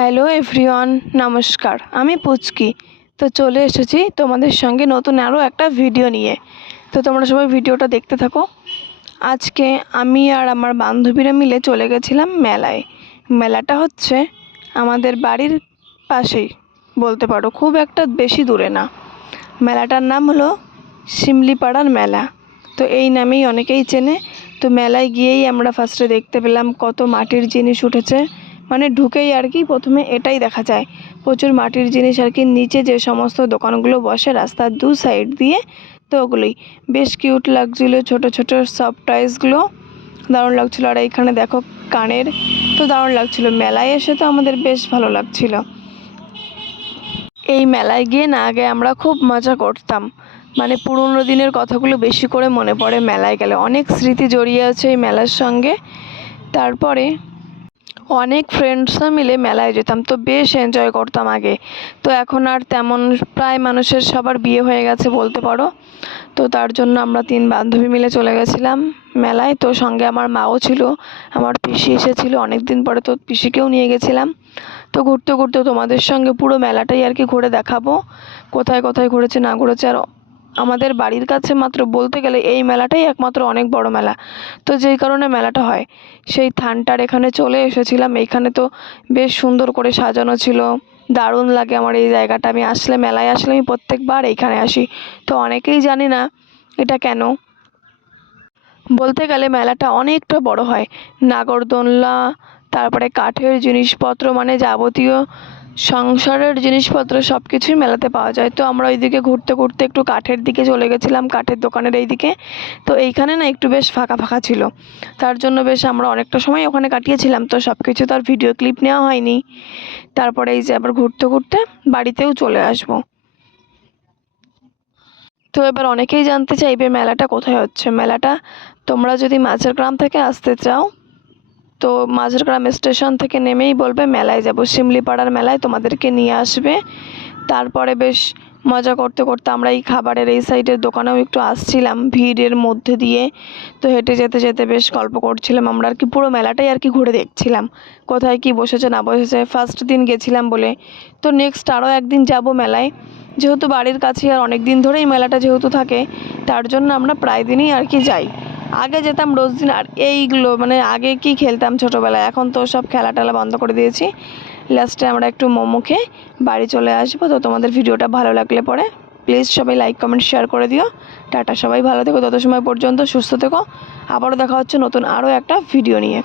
Hello everyone, নমস্কার। আমি পুচকি। তো চলে এসেছি তোমাদের সঙ্গে নতুন আরও একটা ভিডিও নিয়ে। তো তোমরা সবাই ভিডিওটা দেখতে থাকো। আজকে আমি আর আমার বান্ধবীরা মিলে চলে গেছিলাম মেলায়। মেলাটা হচ্ছে আমাদের বাড়ির পাশেই বলতে পারো, খুব একটা বেশি দূরে না। মেলাটার নাম হলো শিমলিপাড়ার মেলা। তো এই নামেই অনেকেই চেনে। তো মেলায় গিয়েই আমরা ফার্স্টে দেখতে পেলাম কত মাটির জিনিস উঠেছে। মানে ঢুকেই আর কি প্রথমে এটাই দেখা যায়, প্রচুর মাটির জিনিস আর কি। নিচে যে সমস্ত দোকানগুলো বসে রাস্তার দু সাইড দিয়ে, তো ওগুলোই বেশ কিউট লাগছিলো। ছোট ছোট সব টয়েসগুলো দারুণ লাগছিলো। আর এইখানে দেখো কানের, তো দারুণ লাগছিলো। মেলায় এসে তো আমাদের বেশ ভালো লাগছিলো। এই মেলায় গিয়ে না আগে আমরা খুব মজা করতাম, মানে পুরনো দিনের কথাগুলো বেশি করে মনে পড়ে মেলায় গেলে। অনেক স্মৃতি জড়িয়ে আছে এই মেলার সঙ্গে। তারপরে অনেক ফ্রেন্ডসরা মিলে মেলায় যেতাম, তো বেশ এনজয় করতাম আগে। তো এখন আর তেমন, প্রায় মানুষের সবার বিয়ে হয়ে গেছে বলতে পারো। তো তার জন্য আমরা 3 বান্ধবী মিলে চলে গেছিলাম মেলায়। তো সঙ্গে আমার মাও ছিল, আমার পিসি এসেছিলো অনেক দিন পরে, তো পিসিকেও নিয়ে গেছিলাম। তো ঘুরতে ঘুরতে তোমাদের সঙ্গে পুরো মেলাটাই আর কি ঘুরে দেখাবো, কোথায় কোথায় ঘুরেছে না ঘুরেছে। আর আমাদের বাড়ির কাছে মাত্র বলতে গেলে এই মেলাটাই একমাত্র অনেক বড় মেলা। তো যেই কারণে মেলাটা হয়, সেই থানটার এখানে চলে এসেছিলাম। এইখানে তো বেশ সুন্দর করে সাজানো ছিল, দারুণ লাগে আমার এই জায়গাটা। আমি আসলে, মেলায় আসলে আমি প্রত্যেকবার এইখানে আসি। তো অনেকেই জানি না এটা কেন। বলতে গেলে মেলাটা অনেকটা বড় হয়। নাগরদোলনা, তারপরে কাঠের জিনিসপত্র, মানে যাবতীয় সংসারের জিনিসপত্র সব কিছুই মেলাতে পাওয়া যায়। তো আমরা ওইদিকে ঘুরতে ঘুরতে একটু কাঠের দিকে চলে গেছিলাম, কাঠের দোকানের এই দিকে। তো এইখানে না একটু বেশ ফাঁকা ফাঁকা ছিল, তার জন্য বেশ আমরা অনেকটা সময় ওখানে কাটিয়েছিলাম। তো সব কিছু তো আর ভিডিও ক্লিপ নেওয়া হয়নি। তারপরে এই যে আবার ঘুরতে ঘুরতে বাড়িতেও চলে আসবো। তো এবার অনেকেই জানতে চাইবে মেলাটা কোথায় হচ্ছে। মেলাটা তোমরা যদি মাঝেরগ্রাম থেকে আসতে চাও, তো মাঝেরগ্রাম স্টেশন থেকে নেমেই বলবে মেলায় যাব, শিমলিপাড়ার মেলায় তোমাদেরকে নিয়ে আসবে। তারপরে বেশ মজা করতে করতে আমরা এই খাবারের এই সাইডের দোকানেও একটু আসছিলাম ভিড়ের মধ্যে দিয়ে। তো হেঁটে যেতে যেতে বেশ গল্প করছিলাম আমরা আর কি, পুরো মেলাটাই আর কি ঘুরে দেখছিলাম কোথায় কি বসেছে না বসেছে। ফার্স্ট দিন গেছিলাম বলে, তো নেক্সট আরও একদিন যাব মেলায়। যেহেতু বাড়ির কাছে আর অনেক দিন ধরেই মেলাটা যেহেতু থাকে, তার জন্য আমরা প্রায় দিনই আর কি যাই। আগে যেতাম রোজ দিন। আর এইগুলো মানে আগে কি খেলতাম ছোটোবেলায়, এখন তো সব খেলা টেলা বন্ধ করে দিয়েছি। লাস্টে আমরা একটু মোমো খেয়ে বাড়ি চলে আসবো। তো তোমাদের ভিডিওটা ভালো লাগলে পরে প্লিজ সবাই লাইক কমেন্ট শেয়ার করে দিও। টাটা, সবাই ভালো থেকো, তত সময় পর্যন্ত সুস্থ থেকো। আবারও দেখা হচ্ছে নতুন আরও একটা ভিডিও নিয়ে।